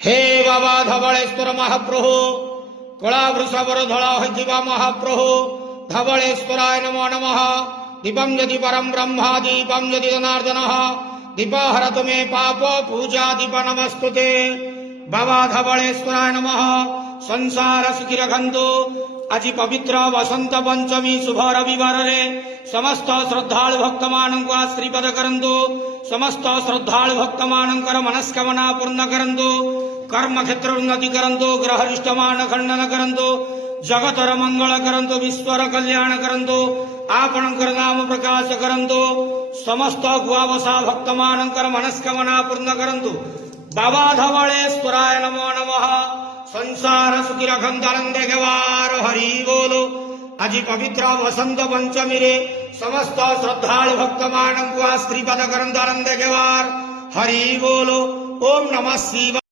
हे बाबा धवळेश्वर महाप्रभु कला वृषभर धड़ा होइथिबा महाप्रभु धवळेश्वराय नमो नमः। दीपं यदि परम ब्रह्मा दीपं यदि जनार्दनः दीपहरतु मे पाप पूजा दीप नमस्तुते। बाबा धवळेश्वराय नमः। संसार सुखी रखंतु। आज पवित्र वसंत पंचमी शुभ रविवार रे समस्त श्रद्धालु भक्त मानक आशीर्वाद करंतु। समस्त श्रद्धालु भक्त मानकर मनस्कामना पूर्ण करंतु। कर्म क्षेत्र उन्नति करंतु। ग्रहरिष्ट मान खंडन करंतु। जगतर मंगल करंतु। विश्वर कल्याण करंतु। आपणकर नाम प्रकाश करंतु। समस्त गुआवसा भक्त मानकर मनस्कामना पूर्ण करंतु। बाबा धवळेश्वराय नमो नमः। संसार सुखी रखंतु आनंदे गवार हरि बोलो। आज पवित्र वसंत पंचमी रे समस्त श्रद्धालु भक्त मानक आशीर्वाद करंतु आनंदे गवार हरि बोलो। ओम नमः शिवाय।